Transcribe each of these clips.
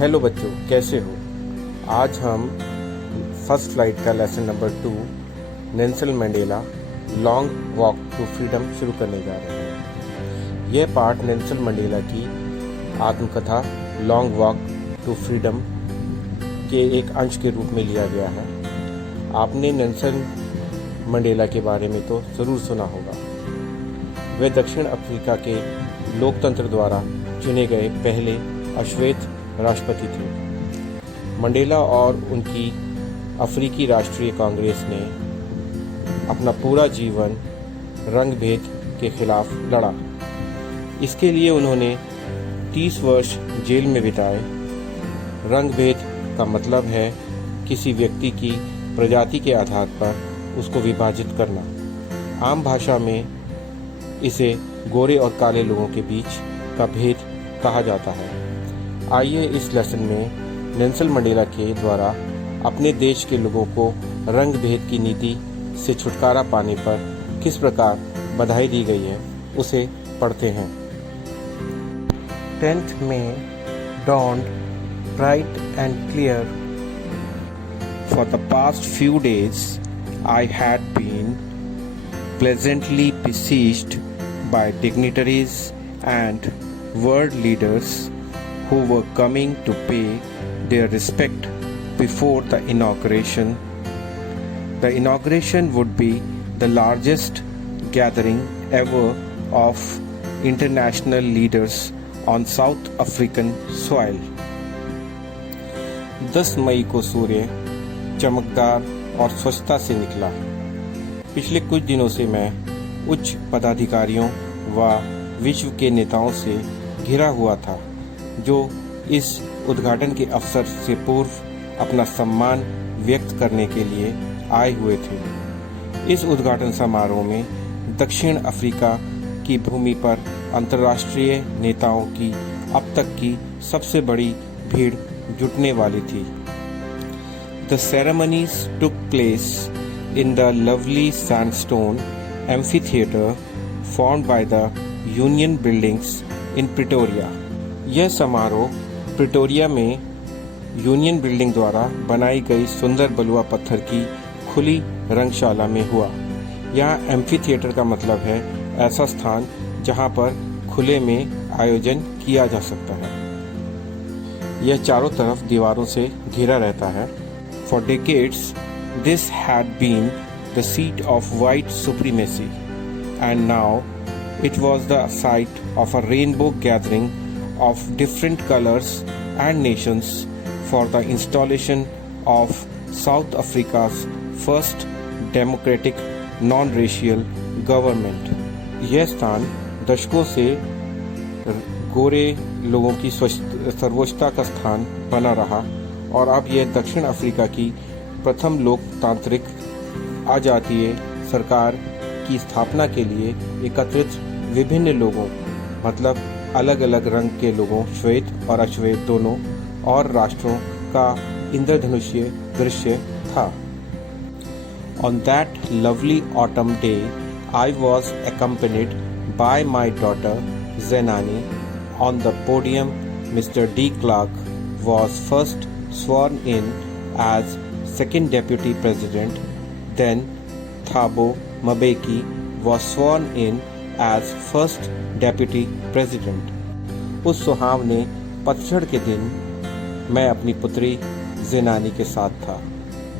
Hello बच्चों, कैसे हो। आज हम फर्स्ट फ्लाइट का lesson number 2 Nelson Mandela Long Walk to Freedom शुरू करने जा रहे हैं। यह पाठ नेल्सन मंडेला की आत्मकथा लॉन्ग वॉक टू फ्रीडम के एक अंश के रूप में लिया गया है। आपने नेल्सन मंडेला के बारे में तो ज़रूर सुना होगा। वे दक्षिण अफ्रीका के लोकतंत्र द्वारा चुने गए पहले अश्वेत राष्ट्रपति थे। मंडेला और उनकी अफ्रीकी राष्ट्रीय कांग्रेस ने अपना पूरा जीवन रंग भेद के खिलाफ लड़ा। इसके लिए उन्होंने 30 वर्ष जेल में बिताए। रंग भेद का मतलब है किसी व्यक्ति की प्रजाति के आधार पर उसको विभाजित करना। आम भाषा में इसे गोरे और काले लोगों के बीच का भेद कहा जाता है। आइए इस लेसन में नेल्सन मंडेला के द्वारा अपने देश के लोगों को रंग भेद की नीति से छुटकारा पाने पर किस प्रकार बधाई दी गई है उसे पढ़ते हैं। 10th May dawned bright and clear. For the past few days I had been pleasantly besieged by dignitaries and world leaders who were coming to pay their respect before the inauguration. The inauguration would be the largest gathering ever of international leaders on South African soil. 10 मई को सूर्य चमकदार और स्वच्छता से निकला। पिछले कुछ दिनों से मैं उच्च पदाधिकारियों व विश्व के नेताओं से घिरा हुआ था जो इस उद्घाटन के अवसर से पूर्व अपना सम्मान व्यक्त करने के लिए आए हुए थे। इस उद्घाटन समारोह में दक्षिण अफ्रीका की भूमि पर अंतर्राष्ट्रीय नेताओं की अब तक की सबसे बड़ी भीड़ जुटने वाली थी। The ceremonies took place in the lovely sandstone amphitheater formed by the Union Buildings in Pretoria. यह समारोह प्रिटोरिया में यूनियन बिल्डिंग द्वारा बनाई गई सुंदर बलुआ पत्थर की खुली रंगशाला में हुआ। यहाँ एम्फी थिएटर का मतलब है ऐसा स्थान जहाँ पर खुले में आयोजन किया जा सकता है। यह चारों तरफ दीवारों से घिरा रहता है। For decades, this had been the seat of white supremacy, and now it was the site of a rainbow gathering of different colors and nations for the installation of South Africa's first democratic non-racial government. यह स्थान दशकों से गोरे लोगों की सर्वोच्चता का स्थान बना रहा और अब यह दक्षिण अफ्रीका की प्रथम लोकतांत्रिक आजातीय सरकार की स्थापना के लिए एकत्रित विभिन्न लोगों मतलब अलग अलग रंग के लोगों, श्वेत और अश्वेत दोनों, और राष्ट्रों का इंद्रधनुषीय दृश्य था। On that lovely autumn day, I was accompanied by my daughter Zenani. On the podium, Mr. D. Clark was first sworn in as second deputy president. Then Thabo Mbeki was sworn in as first deputy president. उस सुहावने पतझड़ के दिन मैं अपनी पुत्री ज़ेनानी के साथ था।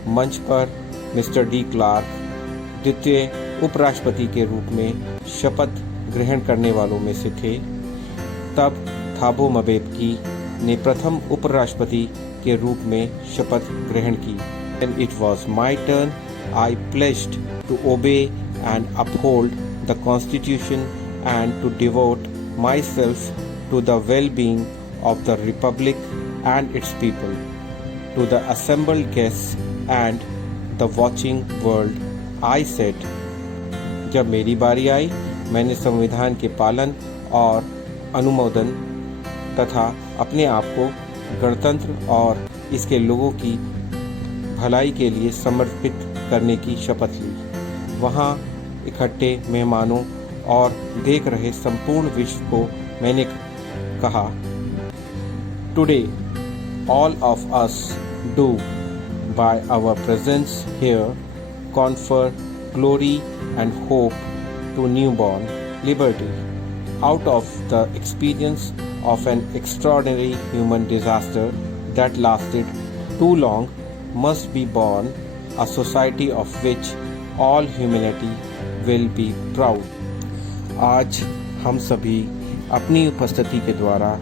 मंच पर मिस्टर डी क्लार्क द्वितीय उपराष्ट्रपति के रूप में शपथ ग्रहण करने वालों में से थे। तब थाबो मबेकी ने प्रथम उपराष्ट्रपति के रूप में शपथ ग्रहण की। When it was my turn, I pledged to obey and uphold the Constitution and to devote myself to the well-being of the Republic and its people. To the assembled guests and the watching world, I said, जब मेरी बारी आई मैंने संविधान के पालन और अनुमोदन तथा अपने आप को गणतंत्र और इसके लोगों की भलाई के लिए समर्पित करने की शपथ ली। वहाँ इकट्ठे मेहमानों और देख रहे संपूर्ण विश्व को मैंने कहा, today all of us do by our presence here confer glory and hope to newborn liberty. Out of the experience of an extraordinary human disaster that lasted too long must be born a society of which all humanity will be proud. आज हम सभी अपनी उपस्थिति के द्वारा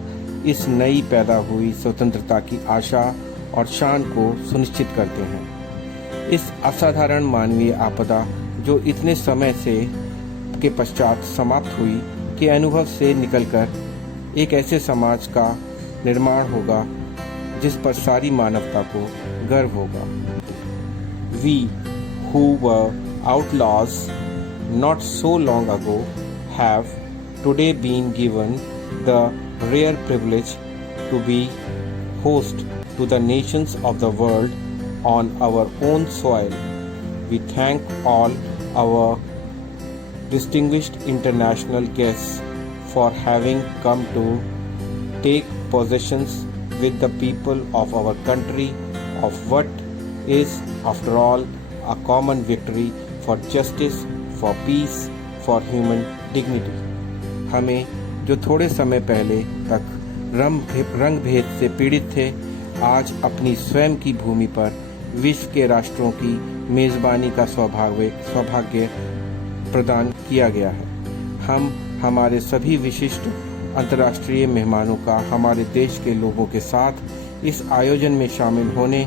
इस नई पैदा हुई स्वतंत्रता की आशा और शान को सुनिश्चित करते हैं। इस असाधारण मानवीय आपदा जो इतने समय के पश्चात समाप्त हुई के अनुभव से निकलकर एक ऐसे समाज का निर्माण होगा जिस पर सारी मानवता को गर्व होगा। We who were outlaws not so long ago have today been given the rare privilege to be host to the nations of the world on our own soil. We thank all our distinguished international guests for having come to take possessions with the people of our country of what is, after all, a common victory for justice, for peace, for human dignity. हमें जो थोड़े समय पहले तक रंग भेद से पीड़ित थे, आज अपनी स्वयं की भूमि पर विश्व के राष्ट्रों की मेज़बानी का सौभाग्य प्रदान किया गया है। हम हमारे सभी विशिष्ट अंतर्राष्ट्रीय मेहमानों का हमारे देश के लोगों के साथ इस आयोजन में शामिल होने,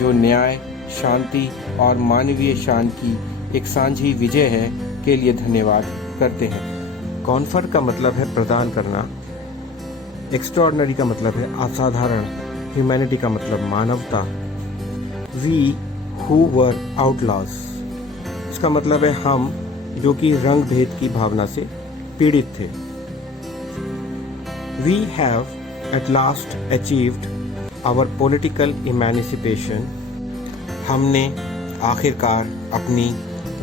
जो न्याय, शांति और मानवीय शान की एक साझी विजय है, के लिए धन्यवाद करते हैं। कॉन्फर का मतलब है प्रदान करना, एक्स्ट्राऑर्डिनरी का मतलब है असाधारण, ह्यूमैनिटी का मतलब मानवता, वी हु वर आउटलॉज इसका मतलब है हम जो कि रंग भेद की भावना से पीड़ित थे। We have at last achieved our political emancipation हमने आखिरकार अपनी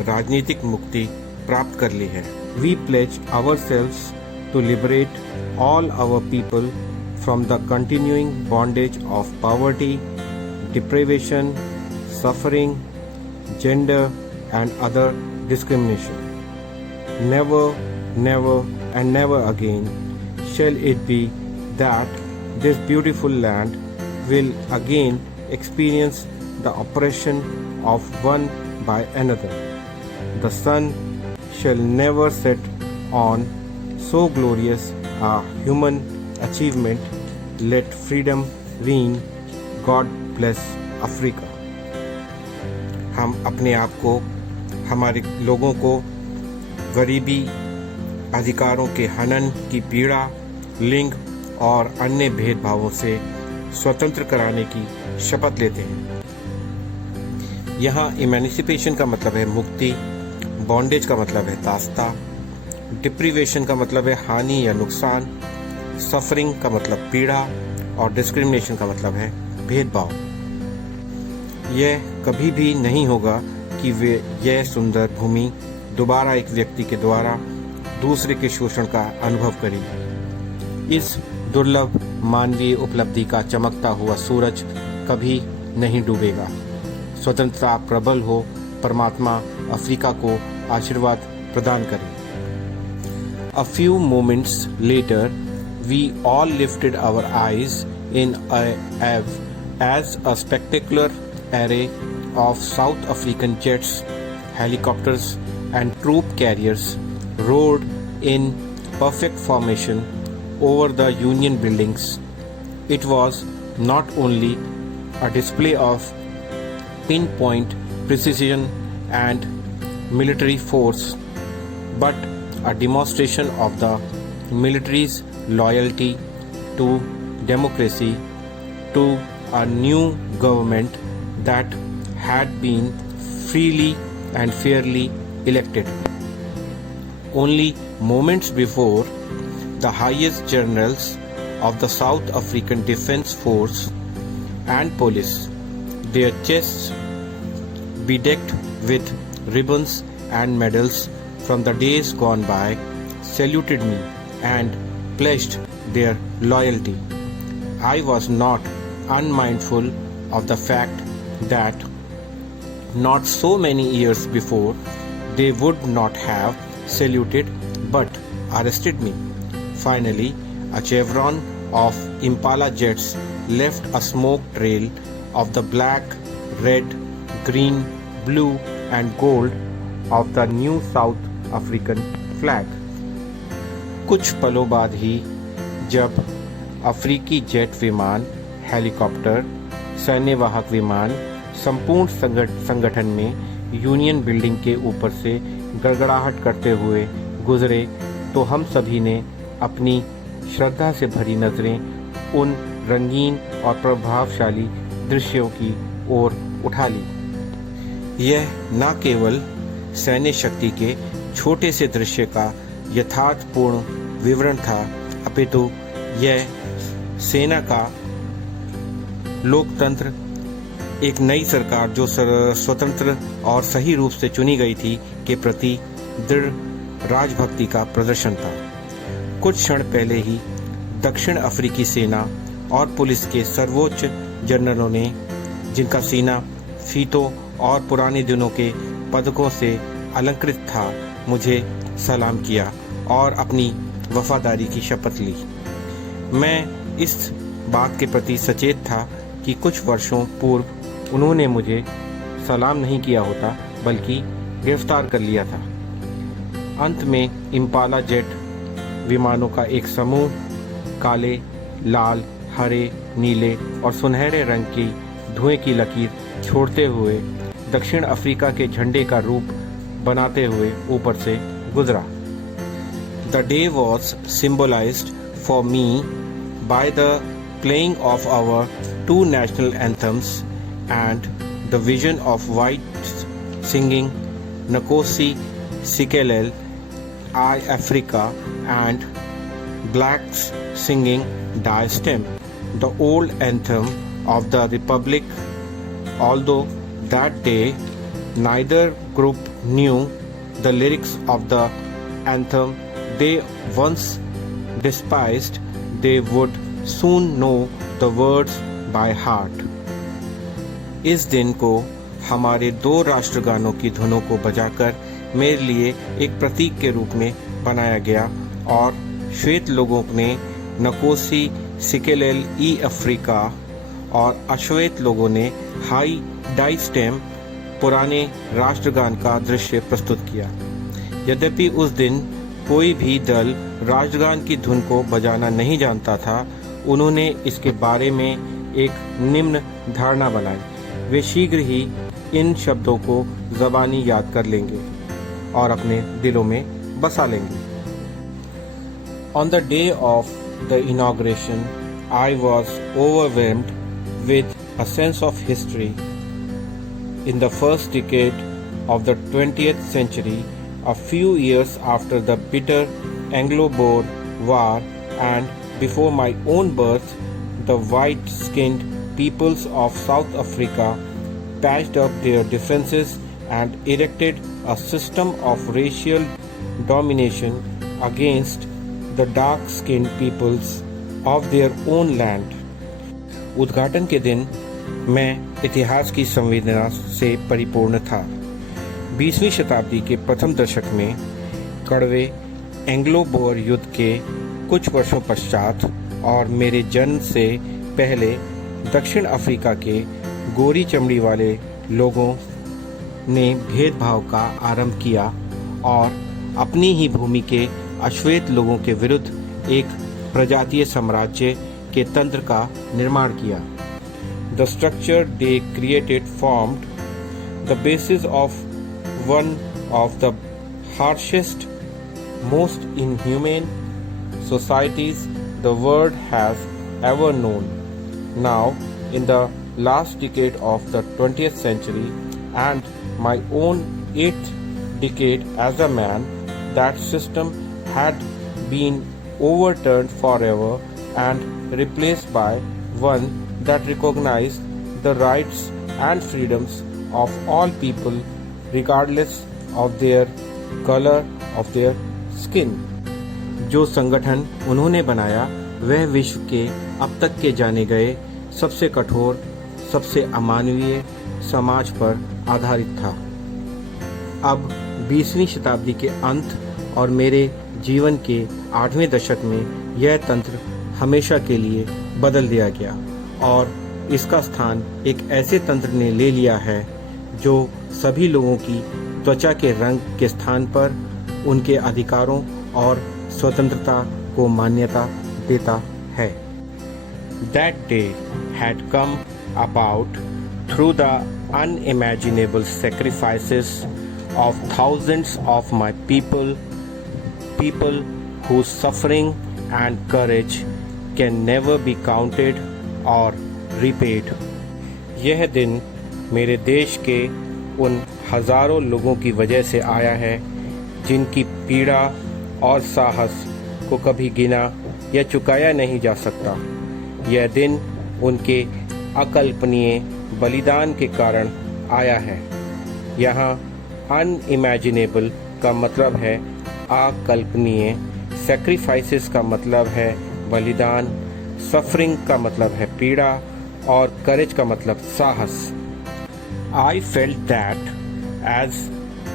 राजनीतिक मुक्ति प्राप्त कर ली है। We pledge ourselves to liberate all our people from the continuing bondage of poverty, deprivation, suffering, gender and other discrimination. Never, never and never again shall it be that this beautiful land will again experience the oppression of one by another. The sun shall never set on so glorious a human achievement. Let freedom reign. God bless Africa. हम अपने आप को, हमारे लोगों को गरीबी, अधिकारों के हनन की पीड़ा, लिंग और अन्य भेदभावों से स्वतंत्र कराने की शपथ लेते हैं। यहाँ इमेंसिपेशन का मतलब है मुक्ति, बॉन्डेज का मतलब है दास्ता, डिप्रीवेशन का मतलब है हानि या नुकसान, सफरिंग का मतलब पीड़ा और डिस्क्रिमिनेशन का मतलब है भेदभाव। यह कभी भी नहीं होगा कि यह सुंदर भूमि दोबारा एक व्यक्ति के द्वारा दूसरे के शोषण का अनुभव करेगी। इस दुर्लभ मानवीय उपलब्धि का चमकता हुआ सूरज कभी नहीं डूबेगा। स्वतंत्रता प्रबल हो, परमात्मा अफ्रीका को आशीर्वाद प्रदान करें। A few moments later, we all lifted our eyes in as a spectacular array of South African jets, helicopters and troop carriers roared in perfect formation over the Union buildings. It was not only a display of pinpoint precision and military force, but a demonstration of the military's loyalty to democracy, to a new government that had been freely and fairly elected. Only moments before, the highest generals of the South African Defence Force and police, their chests bedecked with ribbons and medals from the days gone by, saluted me and pledged their loyalty. I was not unmindful of the fact that not so many years before they would not have saluted but arrested me. Finally, a chevron of Impala jets left a smoke trail of the black, red, green, blue and gold of the new South African flag. कुछ पलों बाद ही जब अफ्रीकी jet विमान, helicopter, सैन्यवाहक विमान संपूर्ण संगठन में यूनियन बिल्डिंग के ऊपर से गड़गड़ाहट करते हुए गुजरे तो हम सभी ने अपनी श्रद्धा से भरी नज़रें उन रंगीन और प्रभावशाली दृश्यों की ओर उठा ली। यह न केवल सैन्य शक्ति के छोटे से दृश्य का यथार्थपूर्ण विवरण था, अपितु यह सेना का लोकतंत्र, एक नई सरकार जो स्वतंत्र और सही रूप से चुनी गई थी के प्रति दृढ़ राजभक्ति का प्रदर्शन था। कुछ क्षण पहले ही दक्षिण अफ्रीकी सेना और पुलिस के सर्वोच्च जनरलों ने, जिनका सीना फीतों और पुराने दिनों के पदकों से अलंकृत था, मुझे सलाम किया और अपनी वफादारी की शपथ ली। मैं इस बात के प्रति सचेत था कि कुछ वर्षों पूर्व उन्होंने मुझे सलाम नहीं किया होता बल्कि गिरफ्तार कर लिया था। अंत में इम्पाला जेट विमानों का एक समूह काले, लाल, हरे, नीले और सुनहरे रंग की धुएं की लकीर छोड़ते हुए दक्षिण अफ्रीका के झंडे का रूप बनाते हुए ऊपर से गुजरा। The day was symbolized for me by the playing of our two national anthems and the vision of whites singing Nkosi Sikelel' I Africa and blacks singing Die Stem, the old anthem of the Republic. Although that day neither group knew the lyrics of the anthem they once despised, they would soon know the words by heart. इस दिन को हमारे दो राष्ट्रगानों की धुनों को बजाकर मेरे लिए एक प्रतीक के रूप में बनाया गया और श्वेत लोगों ने नकोसी सिकेलेल ई अफ्रीका और अश्वेत लोगों ने हाई डाई स्टेम पुराने राष्ट्रगान का दृश्य प्रस्तुत किया। यद्यपि उस दिन कोई भी दल राष्ट्रगान की धुन को बजाना नहीं जानता था, उन्होंने इसके बारे में एक निम्न धारणा बनाई। वे शीघ्र ही इन शब्दों को ज़बानी याद कर लेंगे और अपने दिलों में बसा लेंगे। On the day of the inauguration, I was overwhelmed with a sense of history. In the first decade of the 20th century, a few years after the bitter Anglo-Boer War and before my own birth, the white-skinned peoples of South Africa patched up their differences and erected a system of racial domination against the dark-skinned peoples of their own land. उद्घाटन के दिन मैं इतिहास की संवेदना से परिपूर्ण था। 20वीं शताब्दी के प्रथम दशक में कड़वे एंग्लो बोअर युद्ध के कुछ वर्षों पश्चात और मेरे जन्म से पहले दक्षिण अफ्रीका के गोरी चमड़ी वाले लोगों ने भेदभाव का आरंभ किया और अपनी ही भूमि के अश्वेत लोगों के विरुद्ध एक प्रजातीय साम्राज्य के तंत्र का निर्माण किया। The structure they created formed the basis of one of the harshest, most inhumane societies the world has ever known. Now, in the last decade of the 20th century and my own 8th decade as a man, that system had been overturned forever and replaced by one that recognized the rights and freedoms of all people regardless of their color of their skin. जो संगठन उन्होंने बनाया वह विश्व के अब तक के जाने गए सबसे कठोर, सबसे अमानवीय समाज पर आधारित था। अब 20वीं शताब्दी के अंत और मेरे जीवन के 8वें दशक में यह तंत्र हमेशा के लिए बदल दिया गया और इसका स्थान एक ऐसे तंत्र ने ले लिया है जो सभी लोगों की त्वचा के रंग के स्थान पर उनके अधिकारों और स्वतंत्रता को मान्यता देता है। That day had come about through the unimaginable sacrifices of thousands of my people whose suffering and courage can never be counted or repaid. यह दिन मेरे देश के उन हजारों लोगों की वजह से आया है जिनकी पीड़ा और साहस को कभी गिना या चुकाया नहीं जा सकता। यह दिन उनके अकल्पनीय बलिदान के कारण आया है। यहाँ अनइमेजिनेबल का मतलब है अकल्पनीय, सैक्रिफाइसेस का मतलब है बलिदान, सफरिंग का मतलब है पीड़ा और करेज का मतलब साहस। I felt that as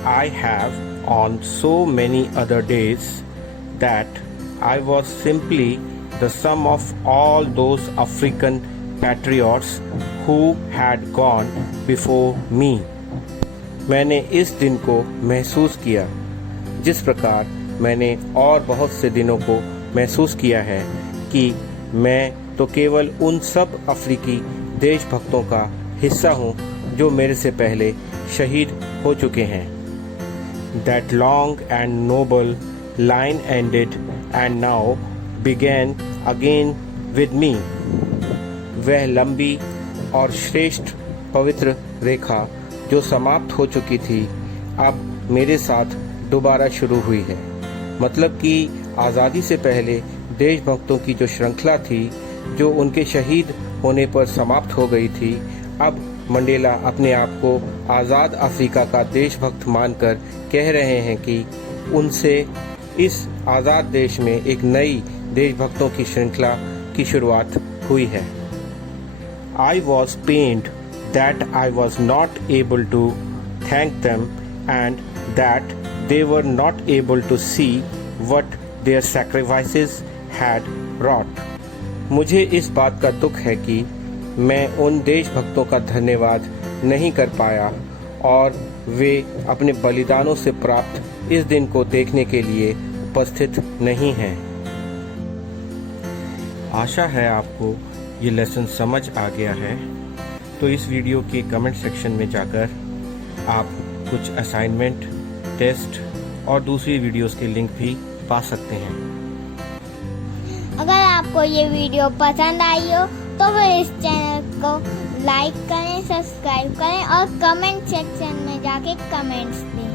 I have on so many other days that I was simply the sum of all those African patriots who had gone before me. मैंने इस दिन को महसूस किया जिस प्रकार मैंने और बहुत से दिनों को महसूस किया है कि मैं तो केवल उन सब अफ्रीकी देशभक्तों का हिस्सा हूँ जो मेरे से पहले शहीद हो चुके हैं। That long and noble line ended and now began again with me. वह लंबी और श्रेष्ठ पवित्र रेखा जो समाप्त हो चुकी थी अब मेरे साथ दोबारा शुरू हुई है। मतलब कि आज़ादी से पहले देशभक्तों की जो श्रृंखला थी जो उनके शहीद होने पर समाप्त हो गई थी, अब मंडेला अपने आप को आज़ाद अफ्रीका का देशभक्त मानकर कह रहे हैं कि उनसे इस आज़ाद देश में एक नई देशभक्तों की श्रृंखला की शुरुआत हुई है। I was pained that I was not able to thank them and that they were not able to see what their sacrifices had brought. मुझे इस बात का दुख है कि मैं उन देशभक्तों का धन्यवाद नहीं कर पाया और वे अपने बलिदानों से प्राप्त इस दिन को देखने के लिए उपस्थित नहीं हैं। आशा है आपको ये लेसन समझ आ गया है। तो इस वीडियो के कमेंट सेक्शन में जाकर आप कुछ असाइनमेंट, टेस्ट और दूसरी वीडियोस के लिंक भी पा सकते हैं। अगर आपको ये वीडियो पसंद आई हो तो फिर इस चैनल को लाइक करें, सब्सक्राइब करें और कमेंट सेक्शन में जाके कमेंट्स दें।